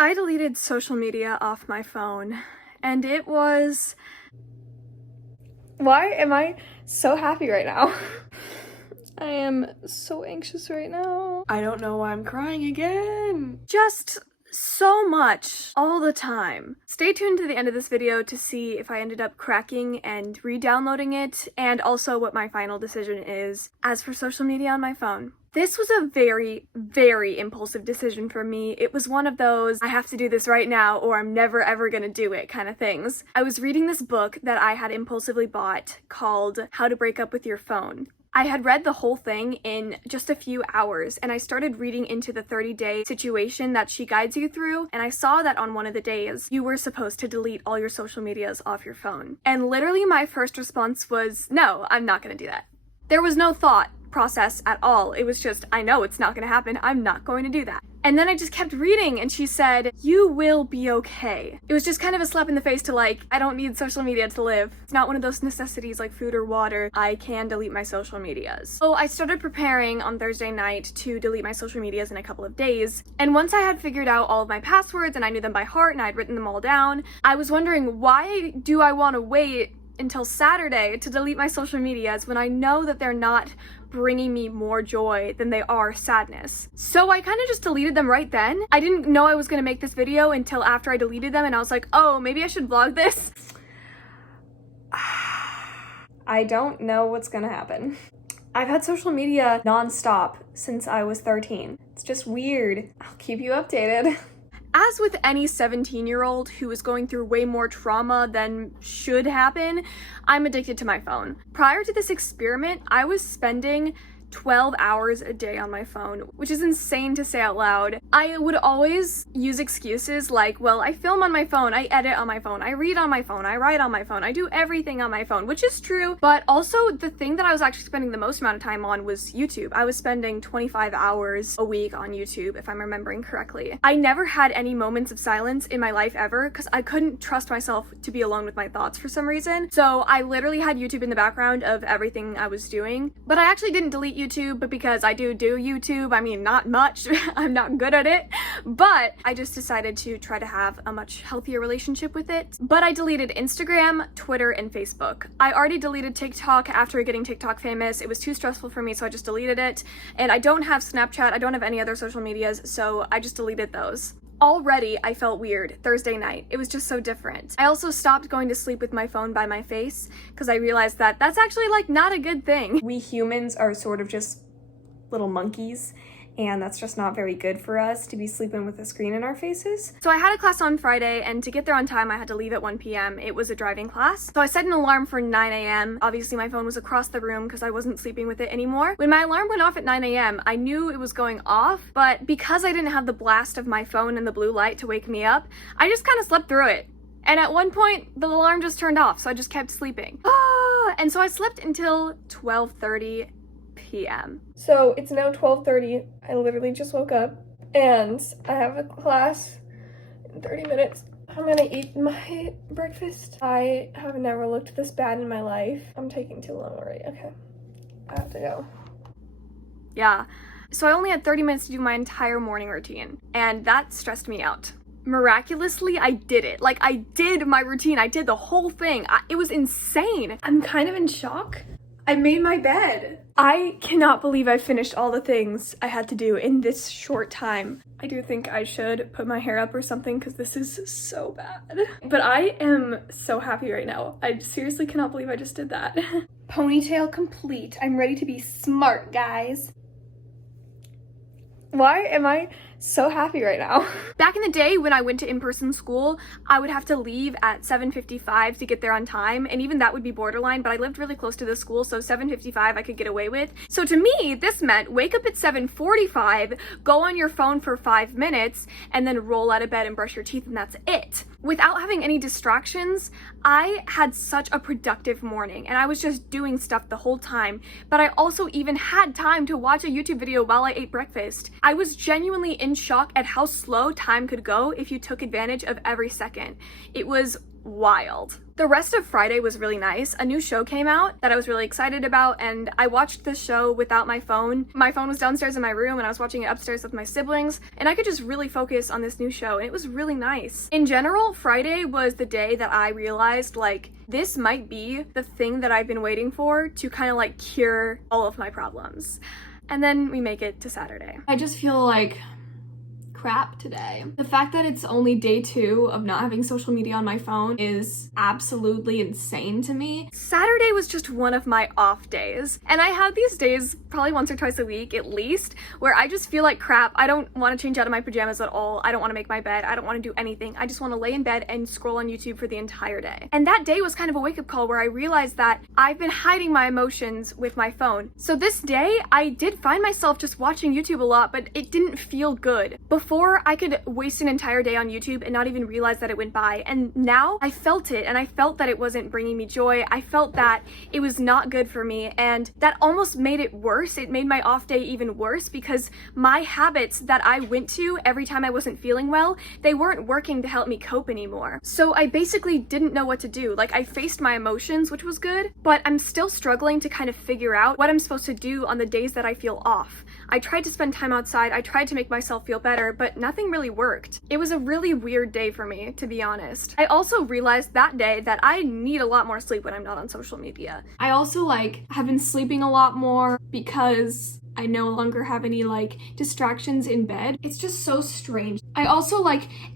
I deleted social media off my phone, and it was... Why am I so happy right now? I am so anxious right now. I don't know why I'm crying again. Just so much all the time. Stay tuned to the end of this video to see if I ended up cracking and re-downloading it, and also what my final decision is as for social media on my phone. This was a very, very impulsive decision for me. It was one of those, I have to do this right now or I'm never ever gonna do it kind of things. I was reading this book that I had impulsively bought called How to Break Up with Your Phone. I had read the whole thing in just a few hours, and I started reading into the 30-day situation that she guides you through, and I saw that on one of the days, you were supposed to delete all your social medias off your phone. And literally my first response was, no, I'm not gonna do that. There was no thought process at all. It was just, I know it's not gonna happen, I'm not going to do that. And then I just kept reading, and she said, you will be okay. It was just kind of a slap in the face to like, I don't need social media to live. It's not one of those necessities like food or water. I can delete my social medias. So I started preparing on Thursday night to delete my social medias in a couple of days. And once I had figured out all of my passwords and I knew them by heart and I had written them all down, I was wondering, why do I want to wait until Saturday to delete my social medias when I know that they're not bringing me more joy than they are sadness? So I kind of just deleted them right then. I didn't know I was gonna make this video until after I deleted them, and I was like, oh, maybe I should vlog this. I don't know what's gonna happen. I've had social media non-stop since I was 13. It's just weird. I'll keep you updated. As with any 17-year-old who is going through way more trauma than should happen, I'm addicted to my phone. Prior to this experiment, I was spending 12 hours a day on my phone, which is insane to say out loud. I would always use excuses like, well, I film on my phone, I edit on my phone, I read on my phone, I write on my phone, I do everything on my phone, which is true, but also the thing that I was actually spending the most amount of time on was YouTube. I was spending 25 hours a week on YouTube, if I'm remembering correctly. I never had any moments of silence in my life ever because I couldn't trust myself to be alone with my thoughts for some reason. So I literally had YouTube in the background of everything I was doing, but I actually didn't delete YouTube, but because I do YouTube, I mean, not much. I'm not good at it, but I just decided to try to have a much healthier relationship with it. But I deleted Instagram, Twitter, and Facebook. I already deleted TikTok after getting TikTok famous. It was too stressful for me, so I just deleted it. And I don't have Snapchat, I don't have any other social medias, so I just deleted those. Already, I felt weird Thursday night. It was just so different. I also stopped going to sleep with my phone by my face because I realized that that's actually like not a good thing. We humans are sort of just little monkeys, and that's just not very good for us to be sleeping with a screen in our faces. So I had a class on Friday, and to get there on time, I had to leave at 1 p.m. It was a driving class. So I set an alarm for 9 a.m. Obviously, my phone was across the room because I wasn't sleeping with it anymore. When my alarm went off at 9 a.m., I knew it was going off, but because I didn't have the blast of my phone and the blue light to wake me up, I just kind of slept through it. And at one point, the alarm just turned off, so I just kept sleeping. And so I slept until 12:30 p.m. So it's now 12:30. I literally just woke up and I have a class in 30 minutes. I'm gonna eat my breakfast. I have never looked this bad in my life. I'm taking too long already. Okay, I have to go. Yeah, so I only had 30 minutes to do my entire morning routine, and that stressed me out. Miraculously, I did it. Like, I did my routine. I did the whole thing. It was insane. I'm kind of in shock. I made my bed. I cannot believe I finished all the things I had to do in this short time. I do think I should put my hair up or something because this is so bad. But I am so happy right now. I seriously cannot believe I just did that. Ponytail complete. I'm ready to be smart, guys. Why am I so happy right now? Back in the day when I went to in-person school, I would have to leave at 7:55 to get there on time, and even that would be borderline, but I lived really close to the school, so 7:55 I could get away with. So to me, this meant wake up at 7:45, go on your phone for 5 minutes, and then roll out of bed and brush your teeth, and that's it. Without having any distractions, I had such a productive morning, and I was just doing stuff the whole time, but I also even had time to watch a YouTube video while I ate breakfast. I was genuinely in shock at how slow time could go if you took advantage of every second. It was wild. The rest of Friday was really nice. A new show came out that I was really excited about, and I watched the show without my phone. My phone was downstairs in my room and I was watching it upstairs with my siblings, and I could just really focus on this new show, and it was really nice. In general, Friday was the day that I realized, like, this might be the thing that I've been waiting for to kind of like cure all of my problems. And then we make it to Saturday. I just feel like crap today. The fact that it's only day 2 of not having social media on my phone is absolutely insane to me. Saturday was just one of my off days, and I have these days probably once or twice a week at least where I just feel like crap. I don't want to change out of my pajamas at all. I don't want to make my bed. I don't want to do anything. I just want to lay in bed and scroll on YouTube for the entire day. And that day was kind of a wake-up call where I realized that I've been hiding my emotions with my phone. So this day I did find myself just watching YouTube a lot, but it didn't feel good. Before, I could waste an entire day on YouTube and not even realize that it went by, and now I felt it, and I felt that it wasn't bringing me joy. I felt that it was not good for me, and that almost made it worse. It made my off day even worse because my habits that I went to every time I wasn't feeling well, they weren't working to help me cope anymore. So I basically didn't know what to do. Like, I faced my emotions, which was good, but I'm still struggling to kind of figure out what I'm supposed to do on the days that I feel off. I tried to spend time outside, I tried to make myself feel better, but nothing really worked. It was a really weird day for me, to be honest. I also realized that day that I need a lot more sleep when I'm not on social media. I also have been sleeping a lot more because I no longer have any distractions in bed. It's just so strange. I also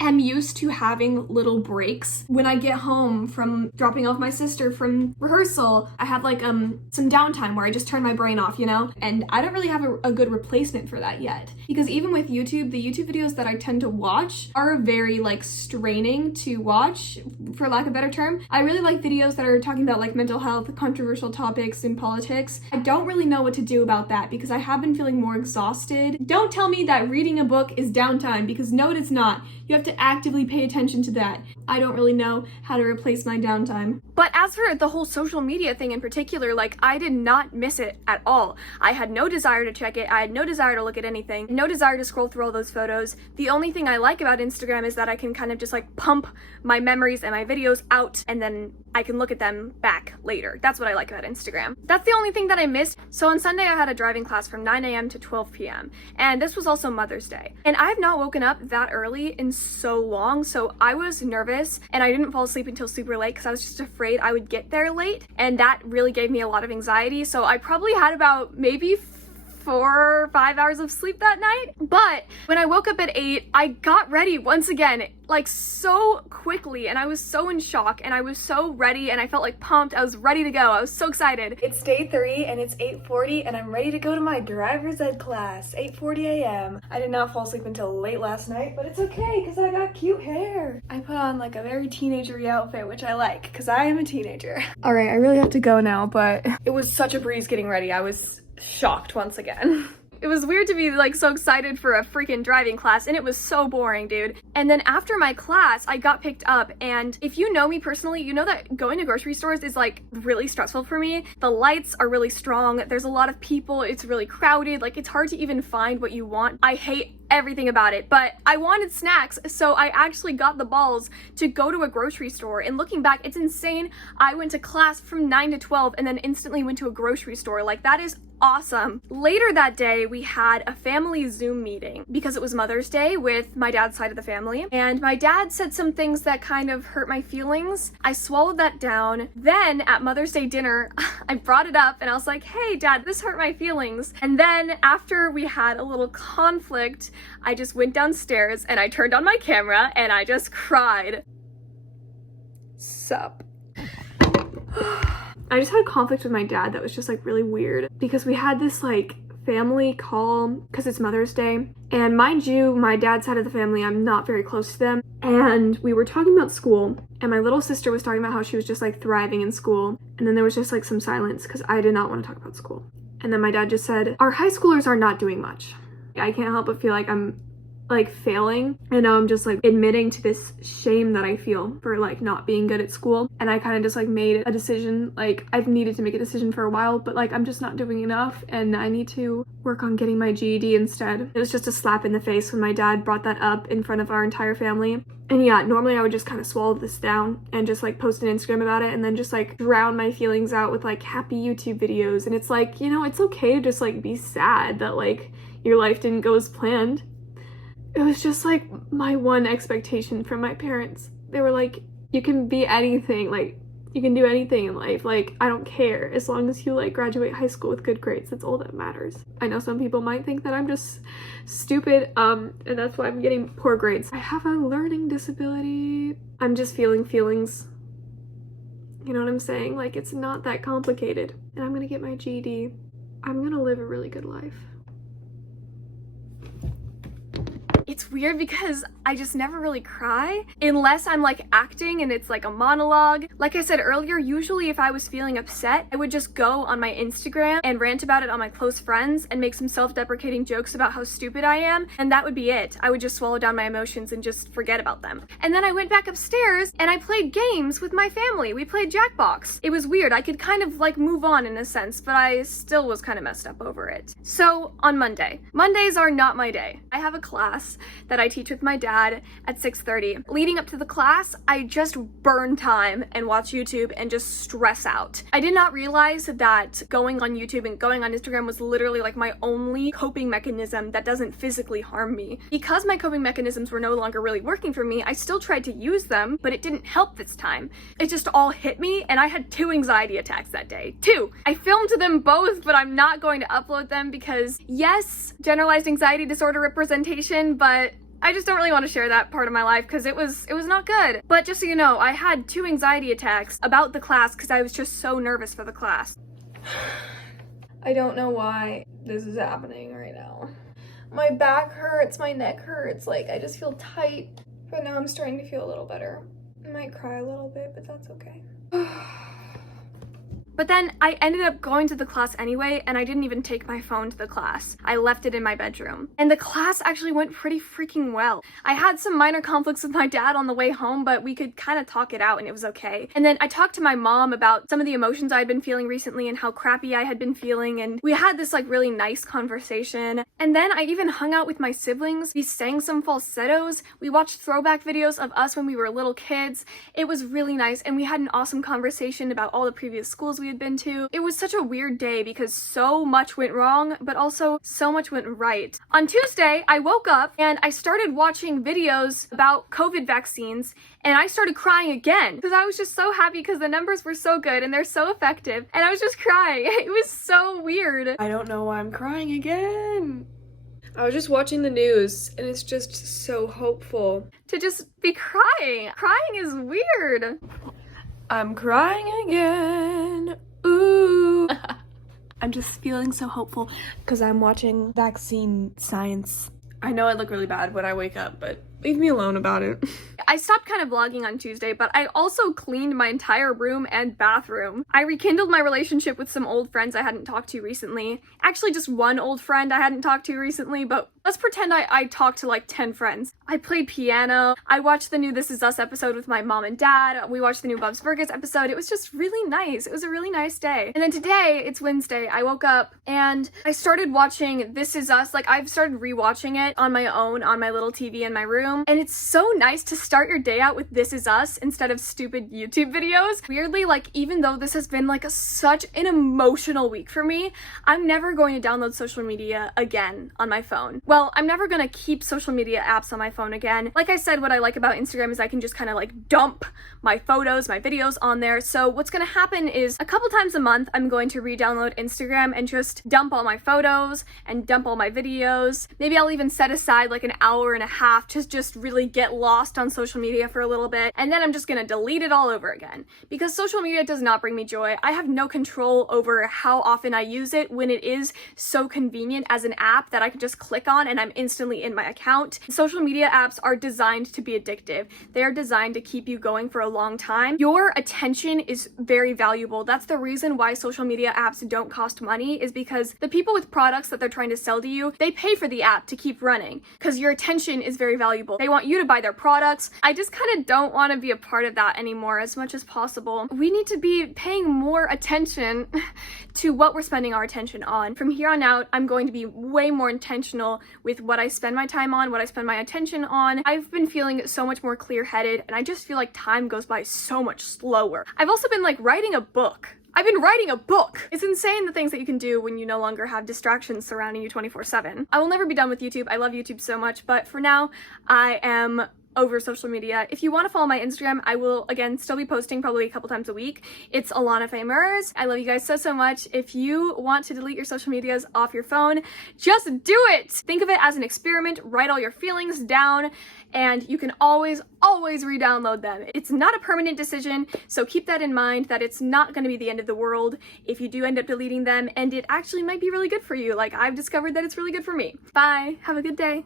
am used to having little breaks. When I get home from dropping off my sister from rehearsal, I have some downtime where I just turn my brain off, you know? And I don't really have a good replacement for that yet. Because even with YouTube, the YouTube videos that I tend to watch are very straining to watch, for lack of a better term. I really like videos that are talking about mental health, controversial topics, and politics. I don't really know what to do about that because I have been feeling more exhausted. Don't tell me that reading a book is downtime, because no, it is not. You have to actively pay attention to that. I don't really know how to replace my downtime. But as for the whole social media thing in particular, I did not miss it at all. I had no desire to check it. I had no desire to look at anything. No desire to scroll through all those photos. The only thing I like about Instagram is that I can kind of just pump my memories and my videos out, and then I can look at them back later. That's what I like about Instagram. That's the only thing that I missed. So on Sunday I had a driving class from 9 a.m. to 12 p.m. and this was also Mother's Day. And I have not woken up that early in so long, so I was nervous and I didn't fall asleep until super late because I was just afraid I would get there late, and that really gave me a lot of anxiety. So I probably had about maybe 4 or 5 hours of sleep that night. But when I woke up at 8, I got ready once again, so quickly, and I was so in shock, and I was so ready, and I felt pumped. I was ready to go. I was so excited. It's day 3 and it's 8:40 and I'm ready to go to my driver's ed class. 8:40 a.m. I did not fall asleep until late last night, but it's okay because I got cute hair. I put on a very teenager-y outfit, which I like because I am a teenager. All right, I really have to go now, but it was such a breeze getting ready. I was shocked once again. It was weird to be so excited for a freaking driving class, and it was so boring, dude. And then after my class, I got picked up, and if you know me personally, you know that going to grocery stores is really stressful for me. The lights are really strong, there's a lot of people, it's really crowded, it's hard to even find what you want. I hate everything about it, but I wanted snacks, so I actually got the balls to go to a grocery store. And looking back, it's insane. I went to class from 9 to 12 and then instantly went to a grocery store. That is awesome. Later that day, we had a family Zoom meeting because it was Mother's Day with my dad's side of the family, and my dad said some things that kind of hurt my feelings. I swallowed that down. Then at Mother's Day dinner, I brought it up and I was like, hey dad, this hurt my feelings. And then after we had a little conflict, I just went downstairs and I turned on my camera and I just cried. Sup. I just had a conflict with my dad that was just really weird because we had this family call because it's Mother's Day, and mind you, my dad's side of the family, I'm not very close to them, and we were talking about school, and my little sister was talking about how she was just thriving in school, and then there was just some silence because I did not want to talk about school. And then my dad just said, our high schoolers are not doing much. I can't help but feel I'm like failing, and now I'm just like admitting to this shame that I feel for like not being good at school. And I kind of just like made a decision, like I've needed to make a decision for a while, but like I'm just not doing enough and I need to work on getting my GED instead. It was just a slap in the face when my dad brought that up in front of our entire family. And yeah, normally I would just kind of swallow this down and just like post an Instagram about it and then just like drown my feelings out with like happy YouTube videos. And it's like, you know, it's okay to just like be sad that like your life didn't go as planned. It was just like my one expectation from my parents. They were like, you can be anything, like you can do anything in life, like I don't care as long as you like graduate high school with good grades. That's all that matters. I know some people might think that I'm just stupid and that's why I'm getting poor grades. I have a learning disability. I'm just feeling feelings. You know what I'm saying? Like it's not that complicated. And I'm gonna get my GED. I'm gonna live a really good life. It's weird because I just never really cry unless I'm like acting and it's like a monologue. Like I said earlier, usually if I was feeling upset, I would just go on my Instagram and rant about it on my close friends and make some self-deprecating jokes about how stupid I am, and that would be it. I would just swallow down my emotions and just forget about them. And then I went back upstairs and I played games with my family. We played Jackbox. It was weird. I could kind of like move on in a sense, but I still was kind of messed up over it. So on Monday. Mondays are not my day. I have a class that I teach with my dad at 6:30. Leading up to the class, I just burn time and watch YouTube and just stress out. I did not realize that going on YouTube and going on Instagram was literally like my only coping mechanism that doesn't physically harm me. Because my coping mechanisms were no longer really working for me, I still tried to use them, but it didn't help this time. It just all hit me and I had 2 anxiety attacks that day. 2! I filmed them both, but I'm not going to upload them because yes, generalized anxiety disorder representation, but I just don't really want to share that part of my life because it was not good. But just so you know, I had 2 anxiety attacks about the class because I was just so nervous for the class. I don't know why this is happening right now. My back hurts, my neck hurts, like I just feel tight. But now I'm starting to feel a little better. I might cry a little bit, but that's okay. But then I ended up going to the class anyway, and I didn't even take my phone to the class. I left it in my bedroom. And the class actually went pretty freaking well. I had some minor conflicts with my dad on the way home, but we could kind of talk it out and it was okay. And then I talked to my mom about some of the emotions I'd been feeling recently and how crappy I had been feeling, and we had this like really nice conversation. And then I even hung out with my siblings. We sang some falsettos. We watched throwback videos of us when we were little kids. It was really nice, and we had an awesome conversation about all the previous schools we had been to. It was such a weird day because so much went wrong, but also so much went right. On Tuesday, I woke up and I started watching videos about COVID vaccines, and I started crying again because I was just so happy because the numbers were so good and they're so effective, and I was just crying. It was so weird. I don't know why I'm crying again. I was just watching the news and it's just so hopeful to just be crying. Crying is weird. I'm crying again. Ooh. I'm just feeling so hopeful because I'm watching vaccine science. I know I look really bad when I wake up, but leave me alone about it. I stopped kind of vlogging on Tuesday, but I also cleaned my entire room and bathroom. I rekindled my relationship with some old friends I hadn't talked to recently. Actually, just one old friend I hadn't talked to recently, but let's pretend I talked to like 10 friends. I played piano. I watched the new This Is Us episode with my mom and dad. We watched the new Bob's Burgers episode. It was just really nice. It was a really nice day. And then today, it's Wednesday, I woke up and I started watching This Is Us. Like, I've started rewatching it on my own on my little TV in my room. And it's so nice to start your day out with This Is Us instead of stupid YouTube videos. Weirdly, like, even though this has been like such an emotional week for me, I'm never going to download social media again on my phone. Well, I'm never gonna keep social media apps on my phone again. Like I said, what I like about Instagram is I can just kind of like dump my photos, my videos on there. So what's gonna happen is a couple times a month, I'm going to re-download Instagram and just dump all my photos and dump all my videos. Maybe I'll even set aside like an hour and a half to just really get lost on social media for a little bit, and then I'm just gonna delete it all over again. Because social media does not bring me joy. I have no control over how often I use it when it is so convenient as an app that I could just click on on and I'm instantly in my account. Social media apps are designed to be addictive. They are designed to keep you going for a long time. Your attention is very valuable. That's the reason why social media apps don't cost money, is because the people with products that they're trying to sell to you, they pay for the app to keep running because your attention is very valuable. They want you to buy their products. I just kind of don't want to be a part of that anymore as much as possible. We need to be paying more attention to what we're spending our attention on. From here on out, I'm going to be way more intentional with what I spend my time on, what I spend my attention on. I've been feeling so much more clear-headed, and I just feel like time goes by so much slower. I've also been like writing a book. I've been writing a book! It's insane the things that you can do when you no longer have distractions surrounding you 24/7. I will never be done with YouTube. I love YouTube so much, but for now, I am over social media. If you want to follow my Instagram, I will, again, still be posting probably a couple times a week. It's Alana Famers. I love you guys so, so much. If you want to delete your social medias off your phone, just do it! Think of it as an experiment. Write all your feelings down, and you can always re-download them. It's not a permanent decision, so keep that in mind, that it's not going to be the end of the world if you do end up deleting them, and it actually might be really good for you. Like, I've discovered that it's really good for me. Bye. Have a good day.